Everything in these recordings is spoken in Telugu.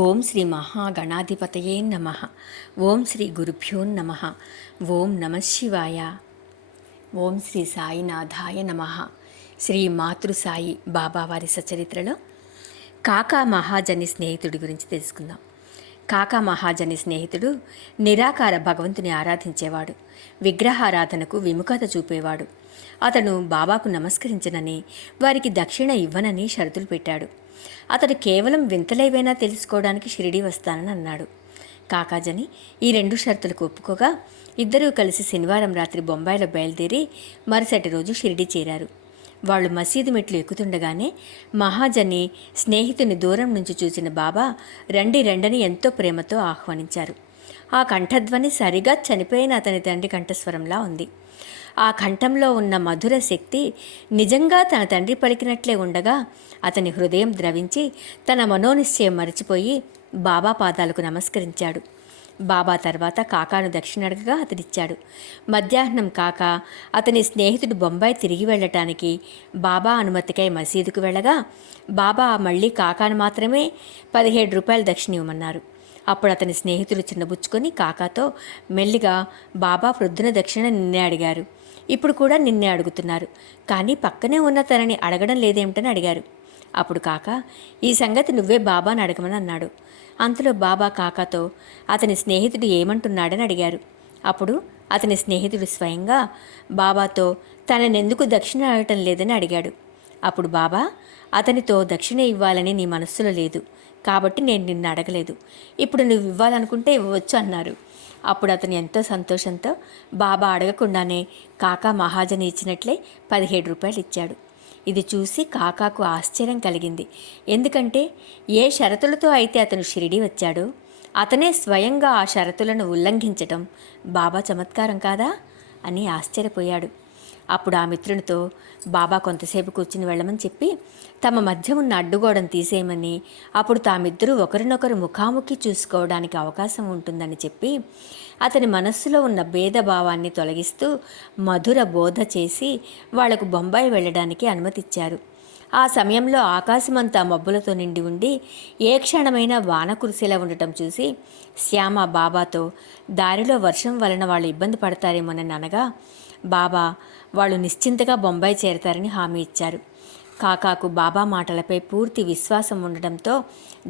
ఓం శ్రీ మహాగణాధిపతయే నమ. ఓం శ్రీ గురుభ్యో నమ. ఓం నమ శివాయ. ఓం శ్రీ సాయినాథాయ నమ. శ్రీ మాతృసాయి బాబావారి సచరిత్రలో కాకా మహాజని స్నేహితుడి గురించి తెలుసుకుందాం. కాకా మహాజని స్నేహితుడు నిరాకార భగవంతుని ఆరాధించేవాడు. విగ్రహారాధనకు విముఖత చూపేవాడు. అతను బాబాకు నమస్కరించనని, వారికి దక్షిణ ఇవ్వనని షరతులు పెట్టాడు. అతడు కేవలం వింతలేవైనా తెలుసుకోవడానికి షిరిడీ వస్తానని అన్నాడు. కాకాజని ఈ రెండు షరతులకు ఒప్పుకోగా ఇద్దరూ కలిసి శనివారం రాత్రి బొంబాయిలో బయలుదేరి మరుసటి రోజు షిరిడీ చేరారు. వాళ్ళు మసీదు మెట్లు ఎక్కుతుండగానే మహాజని స్నేహితుని దూరం నుంచి చూసిన బాబా రండి రండని ఎంతో ప్రేమతో ఆహ్వానించారు. ఆ కంఠధ్వని సరిగా చనిపోయిన అతని తండ్రి కంఠస్వరంలా ఉంది. ఆ కంఠంలో ఉన్న మధుర శక్తి నిజంగా తన తండ్రి పలికినట్లే ఉండగా అతని హృదయం ద్రవించి తన మనోనిశ్చయం మరిచిపోయి బాబా పాదాలకు నమస్కరించాడు. బాబా తర్వాత కాకాను దక్షిణాడగగా అతడిచ్చాడు. మధ్యాహ్నం కాకా అతని స్నేహితుడు బొంబాయి తిరిగి వెళ్ళటానికి బాబా అనుమతికై మసీదుకు వెళ్ళగా బాబా మళ్ళీ కాకాను మాత్రమే 17 రూపాయలు దక్షిణ ఇవ్వమన్నారు. అప్పుడు అతని స్నేహితులు చిన్నబుచ్చుకొని కాకాతో మెల్లిగా బాబా ప్రొద్దున దక్షిణ నిన్నే అడిగారు, ఇప్పుడు కూడా నిన్నే అడుగుతున్నారు, కానీ పక్కనే ఉన్న తనని అడగడం లేదేమిటని అడిగారు. అప్పుడు కాకా ఈ సంగతి నువ్వే బాబాని అడగమని అన్నాడు. అంతలో బాబా కాకాతో అతని స్నేహితుడు ఏమంటున్నాడని అడిగారు. అప్పుడు అతని స్నేహితుడు స్వయంగా బాబాతో తననెందుకు దక్షిణ అడగటం లేదని అడిగాడు. అప్పుడు బాబా అతనితో దక్షిణ ఇవ్వాలని నీ మనస్సులో లేదు కాబట్టి నేను నిన్ను అడగలేదు, ఇప్పుడు నువ్వు ఇవ్వాలనుకుంటే ఇవ్వవచ్చు అన్నారు. అప్పుడు అతను ఎంతో సంతోషంతో బాబా అడగకుండానే కాకా మహాజని ఇచ్చినట్లే 17 రూపాయలు ఇచ్చాడు. ఇది చూసి కాకాకు ఆశ్చర్యం కలిగింది. ఎందుకంటే ఏ షరతులతో అయితే అతను షిరిడీ వచ్చాడో అతనే స్వయంగా ఆ షరతులను ఉల్లంఘించటం బాబా చమత్కారం కాదా అని ఆశ్చర్యపోయాడు. అప్పుడు ఆ మిత్రునితో బాబా కొంతసేపు కూర్చుని వెళ్ళమని చెప్పి తమ మధ్య ఉన్న అడ్డుగోడను తీసేయమని, అప్పుడు తామిద్దరూ ఒకరినొకరు ముఖాముఖి చూసుకోవడానికి అవకాశం ఉంటుందని చెప్పి అతని మనస్సులో ఉన్న భేదభావాన్ని తొలగిస్తూ మధుర బోధ చేసి వాళ్లకు బొంబాయి వెళ్ళడానికి అనుమతిచ్చారు. ఆ సమయంలో ఆకాశమంతా మబ్బులతో నిండి ఉండి ఏ క్షణమైనా వాన కురిసేలా ఉండటం చూసి శ్యామ బాబాతో దారిలో వర్షం వలన వాళ్ళు ఇబ్బంది పడతారేమోనని అనగా బాబా వాళ్ళు నిశ్చింతగా బొంబాయి చేరతారని హామీ ఇచ్చారు. కాకాకు బాబా మాటలపై పూర్తి విశ్వాసం ఉండడంతో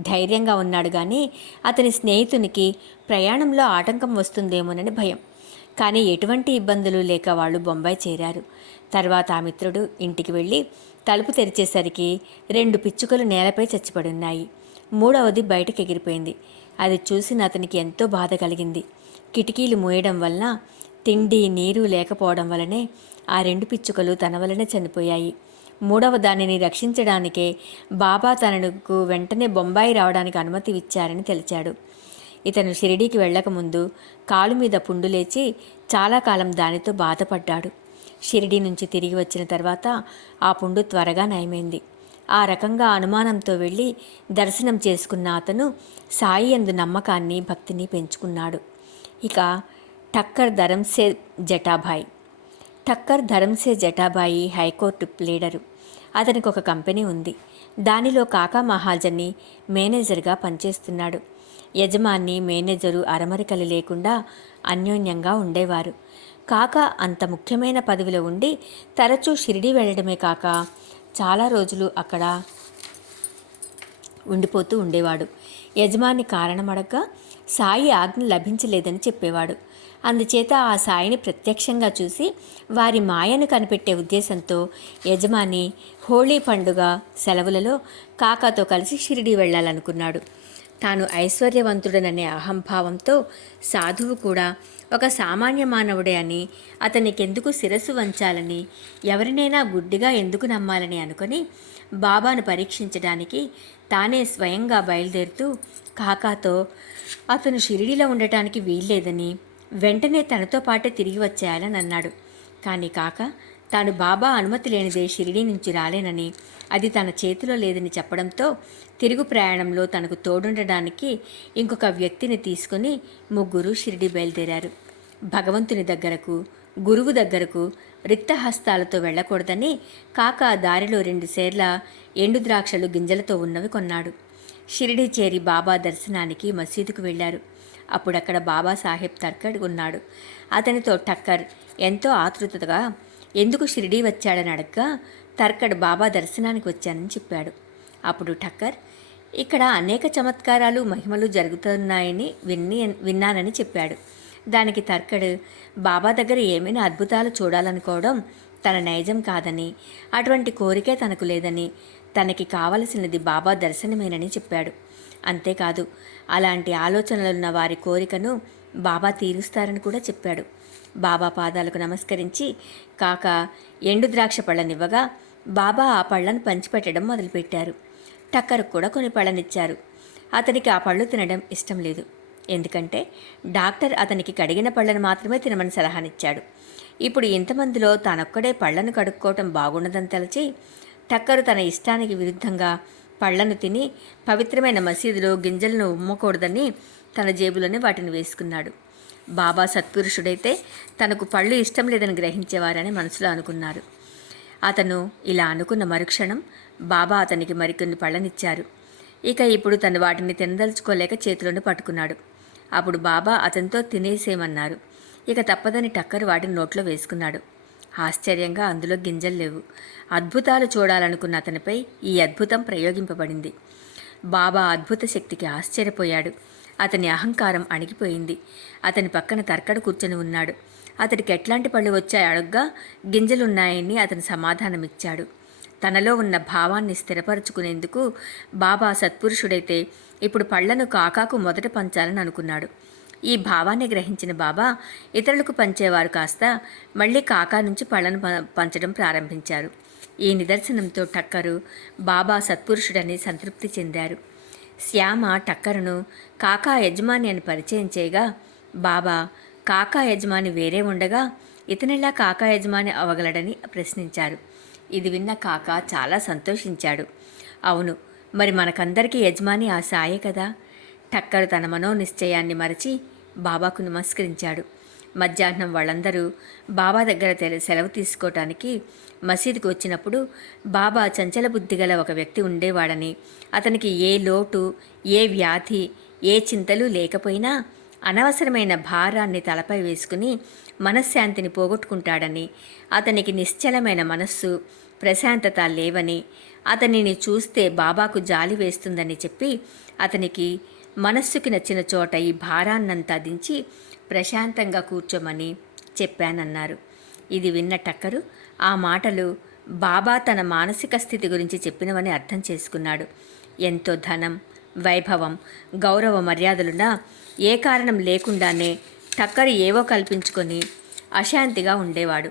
ధైర్యంగా ఉన్నాడు. కానీ అతని స్నేహితునికి ప్రయాణంలో ఆటంకం వస్తుందేమోనని భయం. కానీ ఎటువంటి ఇబ్బందులు లేక వాళ్ళు బొంబాయి చేరారు. తర్వాత ఆ మిత్రుడు ఇంటికి వెళ్ళి తలుపు తెరిచేసరికి 2 పిచ్చుకలు నేలపై చచ్చిపడున్నాయి. 3వది బయటకు ఎగిరిపోయింది. అది చూసిన అతనికి ఎంతో బాధ కలిగింది. కిటికీలు మూయడం వలన తిండి నీరు లేకపోవడం వలనే ఆ 2 పిచ్చుకలు తన వలనే చనిపోయాయి. 3వ దానిని రక్షించడానికే బాబా తనకు వెంటనే బొంబాయి రావడానికి అనుమతి ఇచ్చారని తెలిచాడు. ఇతను షిరిడీకి వెళ్ళకముందు కాలు మీద పుండు లేచి చాలా కాలం దానితో బాధపడ్డాడు. షిరిడీ నుంచి తిరిగి వచ్చిన తర్వాత ఆ పుండు త్వరగా నయమైంది. ఆ రకంగా అనుమానంతో వెళ్ళి దర్శనం చేసుకున్న అతను సాయి యందు నమ్మకాన్ని భక్తిని పెంచుకున్నాడు. ఇక ఠక్కర్ ధరంసే జటాభాయ్. Thakkar Dharamsey Jatabhai high court leader. అతనికి ఒక కంపెనీ ఉంది. దానిలో కాకా మహాజని మేనేజర్గా పనిచేస్తున్నాడు. యజమాని మేనేజరు అరమరికలు లేకుండా అన్యోన్యంగా ఉండేవారు. కాకా అంత ముఖ్యమైన పదవిలో ఉండి తరచూ షిరిడీ వెళ్ళడమే కాక చాలా రోజులు అక్కడ ఉండిపోతూ ఉండేవాడు. యజమాని కారణమడగ్గా సాయి ఆజ్ఞ లభించలేదని చెప్పేవాడు. అందుచేత ఆ సాయిని ప్రత్యక్షంగా చూసి వారి మాయను కనిపెట్టే ఉద్దేశంతో యజమాని హోళీ పండుగ సెలవులలో కాకాతో కలిసి షిరిడీ వెళ్ళాలనుకున్నాడు. తాను ఐశ్వర్యవంతుడననే అహంభావంతో సాధువు కూడా ఒక సామాన్య మానవుడే అని, అతనికెందుకు శిరస్సు వంచాలని, ఎవరినైనా గుడ్డిగా ఎందుకు నమ్మాలని అనుకొని బాబాను పరీక్షించడానికి తానే స్వయంగా బయలుదేరుతూ కాకాతో అతను షిరిడీలో ఉండటానికి వీల్లేదని, వెంటనే తనతో పాటే తిరిగి వచ్చేయాలని అన్నాడు. కానీ కాకా తాను బాబా అనుమతి లేనిదే షిరిడీ నుంచి రాలేనని, అది తన చేతిలో లేదని చెప్పడంతో తిరుగు ప్రయాణంలో తనకు తోడుండడానికి ఇంకొక వ్యక్తిని తీసుకుని ముగ్గురు షిరిడీ బయలుదేరారు. భగవంతుని దగ్గరకు, గురువు దగ్గరకు రిక్తహస్తాలతో వెళ్ళకూడదని కాకా దారిలో 2 సేర్ల ఎండు ద్రాక్షలు గింజలతో ఉన్నవి కొన్నాడు. షిరిడి చేరి బాబా దర్శనానికి మసీదుకు వెళ్ళారు. అప్పుడక్కడ బాబాసాహెబ్ తర్కడ్ ఉన్నాడు. అతనితో టక్కర్ ఎంతో ఆతృతగా ఎందుకు షిరిడీ వచ్చాడని అడగ్గా తర్కడ్ బాబా దర్శనానికి వచ్చానని చెప్పాడు. అప్పుడు టక్కర్ ఇక్కడ అనేక చమత్కారాలు మహిమలు జరుగుతున్నాయని విన్నానని చెప్పాడు. దానికి తర్కడ్ బాబా దగ్గర ఏమైనా అద్భుతాలు చూడాలనుకోవడం తన నైజం కాదని, అటువంటి కోరికే తనకు లేదని, తనకి కావలసినది బాబా దర్శనమేనని చెప్పాడు. అంతేకాదు అలాంటి ఆలోచనలున్న వారి కోరికను బాబా తీరుస్తారని కూడా చెప్పాడు. బాబా పాదాలకు నమస్కరించి కాక ఎండు ద్రాక్ష పళ్ళనివ్వగా బాబా ఆ పళ్ళను పంచిపెట్టడం మొదలుపెట్టారు. టక్కర్ కూడా కొన్ని పళ్ళనిచ్చారు. అతనికి ఆ పళ్ళు తినడం ఇష్టం లేదు. ఎందుకంటే డాక్టర్ అతనికి కడిగిన పళ్ళను మాత్రమే తినమని సలహానిచ్చాడు. ఇప్పుడు ఇంతమందిలో తానొక్కడే పళ్ళను కడుక్కోవటం బాగుండదని తలచి టక్కరు తన ఇష్టానికి విరుద్ధంగా పళ్లను తిని పవిత్రమైన మసీదులో గింజలను ఉమ్మకూడదని తన జేబులోనే వాటిని వేసుకున్నాడు. బాబా సత్పురుషుడైతే తనకు పళ్ళు ఇష్టం లేదని గ్రహించేవారని మనసులో అనుకున్నారు. అతను ఇలా అనుకున్న మరుక్షణం బాబా అతనికి మరికొన్ని పళ్ళనిచ్చారు. ఇక ఇప్పుడు తను వాటిని తినదలుచుకోలేక చేతిలోనే పట్టుకున్నాడు. అప్పుడు బాబా అతనితో తినేసేయమన్నారు. ఇక తప్పదని టక్కరు వాటిని నోట్లో వేసుకున్నాడు. ఆశ్చర్యంగా అందులో గింజలు లేవు. అద్భుతాలు చూడాలనుకున్న అతనిపై ఈ అద్భుతం ప్రయోగింపబడింది. బాబా అద్భుత శక్తికి ఆశ్చర్యపోయాడు. అతని అహంకారం అణిగిపోయింది. అతని పక్కన తర్కడు కూర్చొని ఉన్నాడు. అతడికి ఎట్లాంటి పళ్ళు వచ్చాయి అడగ్గా గింజలున్నాయని అతను సమాధానమిచ్చాడు. తనలో ఉన్న భావాన్ని స్థిరపరుచుకునేందుకు బాబా సత్పురుషుడైతే ఇప్పుడు పళ్లను కాకాకు మొదట పంచాలని అనుకున్నాడు. ఈ భావాన్ని గ్రహించిన బాబా ఇతరులకు పంచేవారు కాస్త మళ్ళీ కాకా నుంచి పళ్లను పంచడం ప్రారంభించారు. ఈ నిదర్శనంతో టక్కరు బాబా సత్పురుషుడని సంతృప్తి చెందారు. శ్యామ టక్కరును కాకా యజమాని అని పరిచయం చేయగా బాబా కాకా యజమాని వేరే ఉండగా ఇతనిలా కాకా యజమాని అవగలడని ప్రశ్నించారు. ఇది విన్న కాకా చాలా సంతోషించాడు. అవును, మరి మనకందరికీ యజమాని ఆ సాయే కదా. టక్కరు తన మనోనిశ్చయాన్ని మరచి బాబాకు నమస్కరించాడు. మధ్యాహ్నం వాళ్ళందరూ బాబా దగ్గర సెలవు తీసుకోవటానికి మసీదుకు వచ్చినప్పుడు బాబా చంచల బుద్ధి గల ఒక వ్యక్తి ఉండేవాడని, అతనికి ఏ లోటు, ఏ వ్యాధి, ఏ చింతలు లేకపోయినా అనవసరమైన భారాన్ని తలపై వేసుకుని మనశ్శాంతిని పోగొట్టుకుంటాడని, అతనికి నిశ్చలమైన మనస్సు, ప్రశాంతత లేవని, అతనిని చూస్తే బాబాకు జాలి వేస్తుందని చెప్పి అతనికి మనస్సుకి నచ్చిన చోట ఈ భారాన్నంతా దించి ప్రశాంతంగా కూర్చోమని చెప్పానన్నారు. ఇది విన్న టక్కరు ఆ మాటలు బాబా తన మానసిక స్థితి గురించి చెప్పినవని అర్థం చేసుకున్నాడు. ఎంతో ధనం, వైభవం, గౌరవ మర్యాదలున్నా ఏ కారణం లేకుండానే టక్కరు ఏవో కల్పించుకొని అశాంతిగా ఉండేవాడు.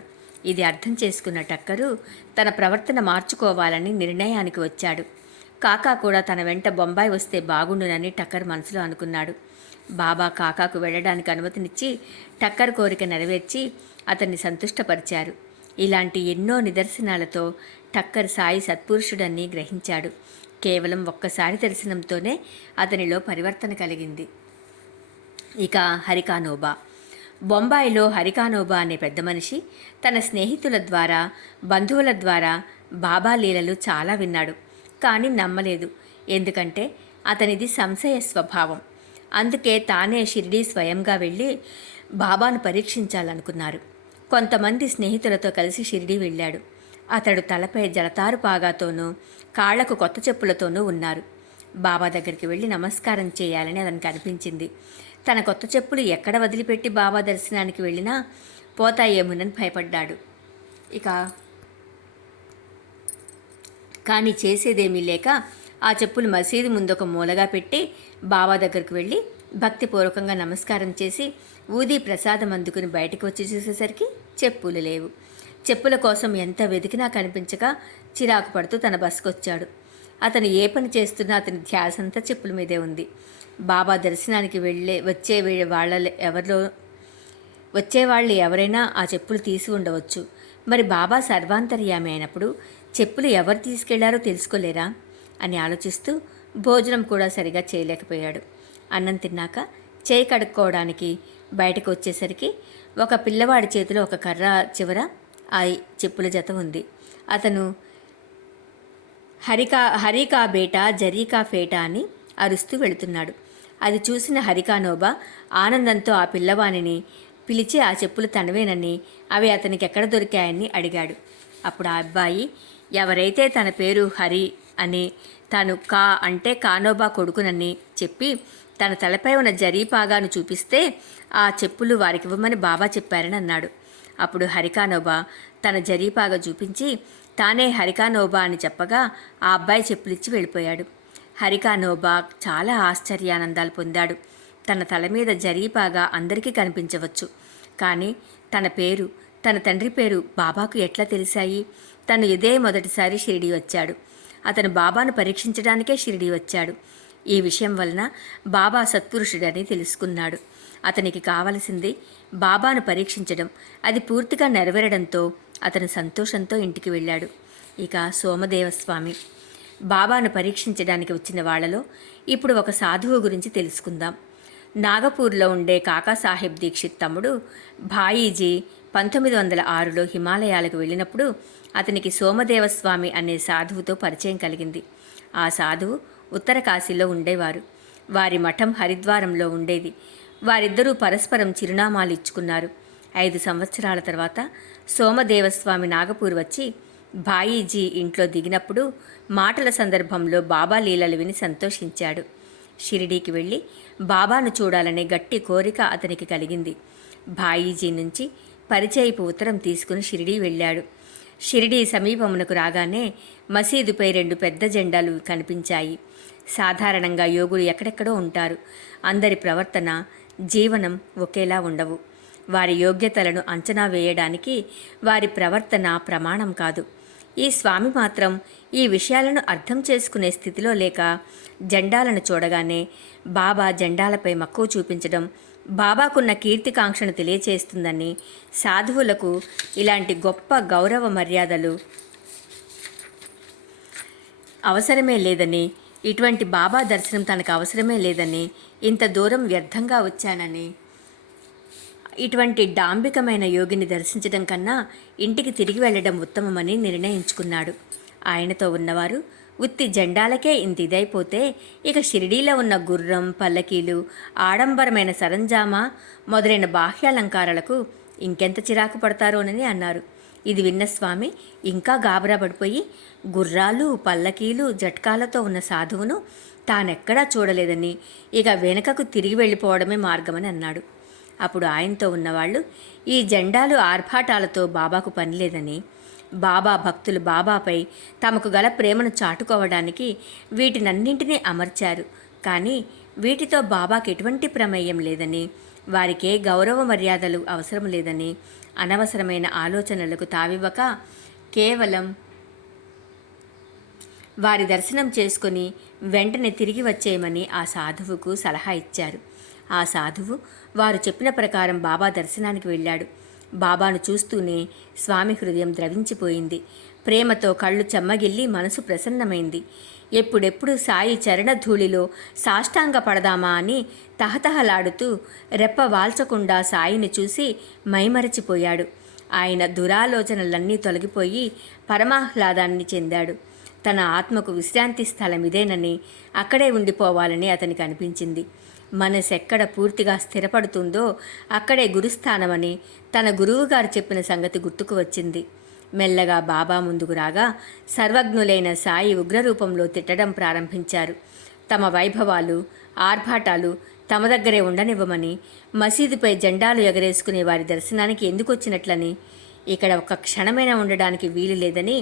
ఇది అర్థం చేసుకున్న టక్కరు తన ప్రవర్తన మార్చుకోవాలని నిర్ణయానికి వచ్చాడు. కాకా కూడా తన వెంట బొంబాయి వస్తే బాగుండునని టక్కర్ మనసులో అనుకున్నాడు. బాబా కాకాకు వెళ్ళడానికి అనుమతినిచ్చి టక్కర్ కోరిక నెరవేర్చి అతన్ని సంతుష్టపరిచారు. ఇలాంటి ఎన్నో నిదర్శనాలతో టక్కర్ సాయి సత్పురుషుడని గ్రహించాడు. కేవలం ఒక్కసారి దర్శనంతోనే అతనిలో పరివర్తన కలిగింది. ఇక హరికానోబా. బొంబాయిలో హరికానోబా అనే పెద్ద మనిషి తన స్నేహితుల ద్వారా, బంధువుల ద్వారా బాబా లీలలు చాలా విన్నాడు. కానీ నమ్మలేదు. ఎందుకంటే అతనిది సంశయ స్వభావం. అందుకే తానే షిరిడీ స్వయంగా వెళ్ళి బాబాను పరీక్షించాలనుకున్నారు. కొంతమంది స్నేహితులతో కలిసి షిరిడీ వెళ్ళాడు. అతడు తలపై జలతారు పాగాతోనూ కాళ్లకు కొత్త చెప్పులతోనూ ఉన్నారు. బాబా దగ్గరికి వెళ్ళి నమస్కారం చేయాలని అతనికి అనిపించింది. తన కొత్త చెప్పులు ఎక్కడ వదిలిపెట్టి బాబా దర్శనానికి వెళ్ళినా పోతాయేమోనని భయపడ్డాడు. కానీ చేసేదేమీ లేక ఆ చెప్పులు మసీదు ముందొక మూలగా పెట్టి బాబా దగ్గరకు వెళ్ళి భక్తిపూర్వకంగా నమస్కారం చేసి ఊది ప్రసాదం అందుకుని బయటకు వచ్చి చూసేసరికి చెప్పులు లేవు. చెప్పుల కోసం ఎంత వెతికినా కనిపించక చిరాకు పడుతూ తన బస్సుకు వచ్చాడు. అతను ఏ పని చేస్తున్నా అతని ధ్యాసంతా చెప్పుల మీదే ఉంది. బాబా దర్శనానికి వచ్చేవాళ్ళు ఎవరైనా ఆ చెప్పులు తీసి ఉండవచ్చు. మరి బాబా సర్వాంతర్యామి అయినప్పుడు చెప్పులు ఎవరు తీసుకెళ్లారో తెలుసుకోలేరా అని ఆలోచిస్తూ భోజనం కూడా సరిగా చేయలేకపోయాడు. అన్నం తిన్నాక చేయి కడుక్కోవడానికి బయటకు వచ్చేసరికి ఒక పిల్లవాడి చేతిలో ఒక కర్ర చివర ఆ చెప్పుల జత ఉంది. అతను హరికా బేటా జరీకా ఫేటా అని అరుస్తూ వెళుతున్నాడు. అది చూసిన హరికానోబా ఆనందంతో ఆ పిల్లవానిని పిలిచి ఆ చెప్పులు తనవేనని, అవి అతనికి ఎక్కడ దొరికాయని అడిగాడు. అప్పుడు ఆ అబ్బాయి ఎవరైతే తన పేరు హరి అని, తాను కా అంటే కానోబా కొడుకునని చెప్పి తన తలపై ఉన్న జరీపాగాను చూపిస్తే ఆ చెప్పులు వారికివ్వమని బాబా చెప్పారని అన్నాడు. అప్పుడు హరికానోబా తన జరీపాగా చూపించి తానే హరికానోబా అని చెప్పగా ఆ అబ్బాయి చెప్పులిచ్చి వెళ్ళిపోయాడు. హరికానోబా చాలా ఆశ్చర్యానందాలు పొందాడు. తన తల మీద జరీపాగా అందరికీ కనిపించవచ్చు, కానీ తన పేరు, తన తండ్రి పేరు బాబాకు ఎట్లా తెలిసాయి? తను ఇదే మొదటిసారి షిరిడీ వచ్చాడు. అతను బాబాను పరీక్షించడానికే షిరిడీ వచ్చాడు. ఈ విషయం వలన బాబా సత్పురుషుడని తెలుసుకున్నాడు. అతనికి కావలసింది బాబాను పరీక్షించడం. అది పూర్తిగా నెరవేరడంతో అతను సంతోషంతో ఇంటికి వెళ్ళాడు. ఇక సోమదేవస్వామి బాబాను పరీక్షించడానికి వచ్చిన వాళ్లలో ఇప్పుడు ఒక సాధువు గురించి తెలుసుకుందాం. నాగపూర్లో ఉండే కాకాసాహెబ్ దీక్షిత్ తమ్ముడు భాయీజీ 1906లో హిమాలయాలకు వెళ్ళినప్పుడు అతనికి సోమదేవస్వామి అనే సాధువుతో పరిచయం కలిగింది. ఆ సాధువు ఉత్తర కాశీలో ఉండేవారు. వారి మఠం హరిద్వారంలో ఉండేది. వారిద్దరూ పరస్పరం చిరునామాలు ఇచ్చుకున్నారు. 5 సంవత్సరాల తర్వాత సోమదేవస్వామి నాగపూర్ వచ్చి భాయీజీ ఇంట్లో దిగినప్పుడు మాటల సందర్భంలో బాబా లీలలు విని సంతోషించాడు. షిరిడీకి వెళ్ళి బాబాను చూడాలనే గట్టి కోరిక అతనికి కలిగింది. భాయీజీ నుంచి పరిచయపు ఉత్తరం తీసుకుని షిరిడీ వెళ్ళాడు. షిరిడీ సమీపమునకు రాగానే మసీదుపై 2 పెద్ద జెండాలు కనిపించాయి. సాధారణంగా యోగులు ఎక్కడెక్కడో ఉంటారు. అందరి ప్రవర్తన, జీవనం ఒకేలా ఉండవు. వారి యోగ్యతలను అంచనా వేయడానికి వారి ప్రవర్తన ప్రమాణం కాదు. ఈ స్వామి మాత్రం ఈ విషయాలను అర్థం చేసుకునే స్థితిలో లేక జెండాలను చూడగానే బాబా జెండాలపై మక్కువ చూపించడం బాబాకున్న కీర్తికాంక్షను తెలియచేస్తుందని, సాధువులకు ఇలాంటి గొప్ప గౌరవ మర్యాదలు అవసరమే లేదని, ఇటువంటి బాబా దర్శనం తనకు అవసరమే లేదని, ఇంత దూరం వ్యర్థంగా వచ్చానని, ఇటువంటి డాంబికమైన యోగిని దర్శించడం కన్నా ఇంటికి తిరిగి వెళ్ళడం ఉత్తమమని నిర్ణయించుకున్నాడు. ఆయనతో ఉన్నవారు ఉత్తి జెండాలకే ఇంత ఇదైపోతే ఇక షిరిడీలో ఉన్న గుర్రం, పల్లకీలు, ఆడంబరమైన సరంజామా మొదలైన బాహ్యాలంకారాలకు ఇంకెంత చిరాకు పడతారోనని అన్నారు. ఇది విన్న స్వామి ఇంకా గాబరా పడిపోయి గుర్రాలు, పల్లకీలు, జట్కాలతో ఉన్న సాధువును తానెక్కడా చూడలేదని, ఇక వెనుకకు తిరిగి వెళ్ళిపోవడమే మార్గమని అన్నాడు. అప్పుడు ఆయనతో ఉన్నవాళ్ళు ఈ జెండాలు ఆర్భాటాలతో బాబాకు పనిలేదని, బాబా భక్తులు బాబాపై తమకు గల ప్రేమను చాటుకోవడానికి వీటినన్నింటినీ అమర్చారు. కానీ వీటితో బాబాకు ఎటువంటి ప్రమేయం లేదని, వారికే గౌరవ మర్యాదలు అవసరం లేదని, అనవసరమైన ఆలోచనలకు తావివ్వక కేవలం వారి దర్శనం చేసుకొని వెంటనే తిరిగి వచ్చేయమని ఆ సాధువుకు సలహా ఇచ్చారు. ఆ సాధువు వారు చెప్పిన ప్రకారం బాబా దర్శనానికి వెళ్ళాడు. బాబాను చూస్తూనే స్వామి హృదయం ద్రవించిపోయింది. ప్రేమతో కళ్ళు చెమ్మగిల్లి మనసు ప్రసన్నమైంది. ఎప్పుడెప్పుడు సాయి చరణధూళిలో సాష్టాంగ పడదామా అని తహతహలాడుతూ రెప్ప వాల్చకుండా సాయిని చూసి మైమరచిపోయాడు. ఆయన దురాలోచనలన్నీ తొలగిపోయి పరమాహ్లాదాన్ని చెందాడు. తన ఆత్మకు విశ్రాంతి స్థలం ఇదేనని, అక్కడే ఉండిపోవాలని అతనికి అనిపించింది. మనసు ఎక్కడ పూర్తిగా స్థిరపడుతుందో అక్కడే గురుస్థానమని తన గురువుగారు చెప్పిన సంగతి గుర్తుకు వచ్చింది. మెల్లగా బాబా ముందుకు రాగా సర్వజ్ఞులైన సాయి ఉగ్రరూపంలో తిట్టడం ప్రారంభించారు. తమ వైభవాలు, ఆర్భాటాలు తమ దగ్గరే ఉండనివ్వమని, మసీదుపై జెండాలు ఎగరేసుకునే వారి దర్శనానికి ఎందుకు వచ్చినట్లని, ఇక్కడ ఒక్క క్షణమైనా ఉండడానికి వీలు లేదని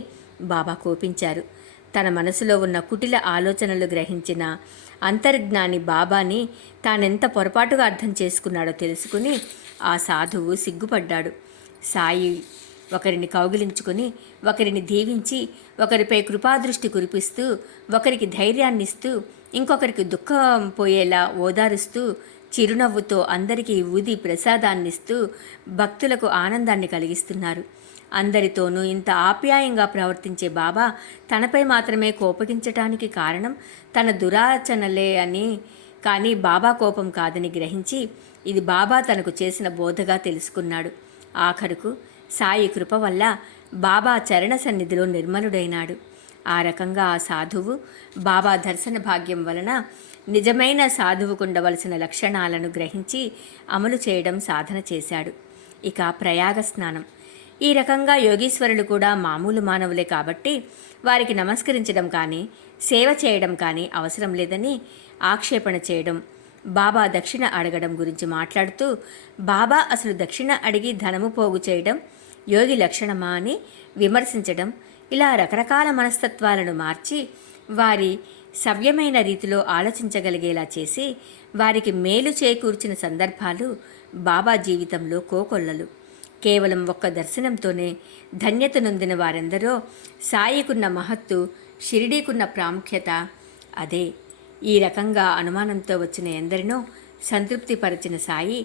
బాబా కోపించారు. తన మనసులో ఉన్న కుటిల ఆలోచనలు గ్రహించిన అంతర్జ్ఞాని బాబాని తానెంత పొరపాటుగా అర్థం చేసుకున్నాడో తెలుసుకుని ఆ సాధువు సిగ్గుపడ్డాడు. సాయి ఒకరిని కౌగిలించుకొని, ఒకరిని దీవించి, ఒకరిపై కృపాదృష్టి కురిపిస్తూ, ఒకరికి ధైర్యాన్నిస్తూ, ఇంకొకరికి దుఃఖం పోయేలా ఓదారుస్తూ, చిరునవ్వుతో అందరికీ ఊది ప్రసాదాన్నిస్తూ భక్తులకు ఆనందాన్ని కలిగిస్తున్నారు. అందరితోనూ ఇంత ఆప్యాయంగా ప్రవర్తించే బాబా తనపై మాత్రమే కోపగించటానికి కారణం తన దురాచనలే అని, కానీ బాబా కోపం కాదని గ్రహించి ఇది బాబా తనకు చేసిన బోధగా తెలుసుకున్నాడు. ఆఖరుకు సాయి కృప వల్ల బాబా చరణ సన్నిధిలో నిర్మలుడైనాడు. ఆ రకంగా ఆ సాధువు బాబా దర్శన భాగ్యం వలన నిజమైన సాధువుకుండవలసిన లక్షణాలను గ్రహించి అమలు చేయడం సాధన చేశాడు. ఇక ప్రయాగ స్నానం. ఈ రకంగా యోగీశ్వరులు కూడా మామూలు మానవులే కాబట్టి వారికి నమస్కరించడం కానీ సేవ చేయడం కానీ అవసరం లేదని ఆక్షేపణ చేయడం, బాబా దక్షిణ అడగడం గురించి మాట్లాడుతూ, బాబా అసలు దక్షిణ అడిగి ధనము పోగు చేయడం యోగి లక్షణమా అని విమర్శించడం, ఇలా రకరకాల మనస్తత్వాలను మార్చి వారి సవ్యమైన రీతిలో ఆలోచించగలిగేలా చేసి వారికి మేలు చేకూర్చిన సందర్భాలు బాబా జీవితంలో కోకొల్లలు. కేవలం ఒక్క దర్శనంతోనే ధన్యత నొందిన వారెందరో, సాయికున్న మహత్తు, షిరిడీకున్న ప్రాముఖ్యత అదే. ఈ రకంగా అనుమానంతో వచ్చిన ఎందరినో సంతృప్తిపరిచిన సాయి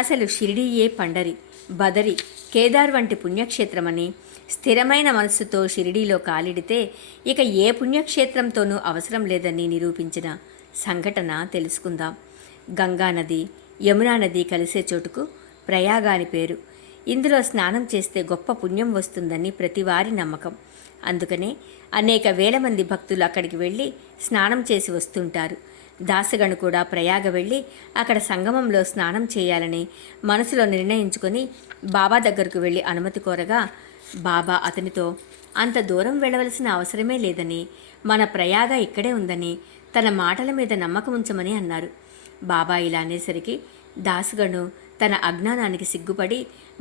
అసలు షిరిడీయే పండరి, బదరి, కేదార్ వంటి పుణ్యక్షేత్రమని, స్థిరమైన మనస్సుతో షిరిడీలో కాలిడితే ఇక ఏ పుణ్యక్షేత్రంతోనూ అవసరం లేదని నిరూపించిన సంఘటన తెలుసుకుందాం. గంగానది, యమునా నది కలిసే చోటుకు ప్రయాగ అని పేరు. ఇందులో స్నానం చేస్తే గొప్ప పుణ్యం వస్తుందని ప్రతివారి నమ్మకం. అందుకనే అనేక వేల మంది భక్తులు అక్కడికి వెళ్ళి స్నానం చేసి వస్తుంటారు. దాసగణు కూడా ప్రయాగ వెళ్ళి అక్కడ సంగమంలో స్నానం చేయాలని మనసులో నిర్ణయించుకొని బాబా దగ్గరకు వెళ్ళి అనుమతి కోరగా, బాబా అతనితో అంత దూరం వెళ్ళవలసిన అవసరమే లేదని, మన ప్రయాగ ఇక్కడే ఉందని, తన మాటల మీద నమ్మకం ఉంచమని అన్నారు. బాబా ఇలా అనేసరికి దాసగణు తన అజ్ఞానానికి సిగ్గుపడి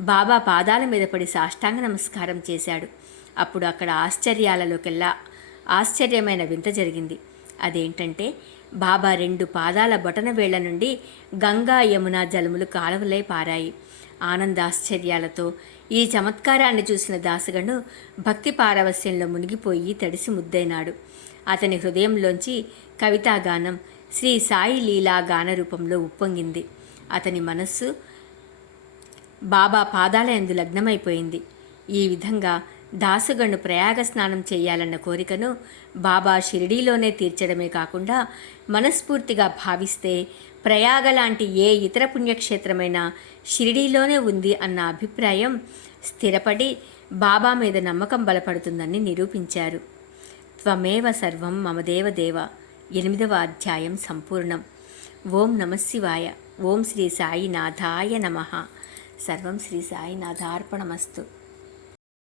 బాబా పాదాల మీద పడి సాష్టాంగ నమస్కారం చేశాడు. అప్పుడు అక్కడ ఆశ్చర్యాలలోకెల్లా ఆశ్చర్యమైన వింత జరిగింది. అదేంటంటే, బాబా 2 పాదాల బొటన వేళ్ల నుండి గంగా యమున జలములు కాలువలై పారాయి. ఆనందాశ్చర్యాలతో ఈ చమత్కారాన్ని చూసిన దాసగను భక్తి పారవస్యంలో మునిగిపోయి తడిసి ముద్దైనాడు. అతని హృదయంలోంచి కవితాగానం శ్రీ సాయి లీలా గాన రూపంలో ఉప్పొంగింది. అతని మనస్సు బాబా పాదాల యందు లగ్నమైపోయింది. ఈ విధంగా దాసుగణు ప్రయాగ స్నానం చేయాలన్న కోరికను బాబా షిరిడీలోనే తీర్చడమే కాకుండా మనస్ఫూర్తిగా భావిస్తే ప్రయాగ లాంటి ఏ ఇతర పుణ్యక్షేత్రమైనా షిరిడీలోనే ఉంది అన్న అభిప్రాయం స్థిరపడి బాబా మీద నమ్మకం బలపడుతుందని నిరూపించారు. త్వమేవ సర్వం మమదేవ దేవ. 8వ అధ్యాయం సంపూర్ణం. ఓం నమఃశివాయ. ఓం శ్రీ సాయినాథాయ నమః. సర్వం శ్రీ సాయినాథార్పణమస్తు.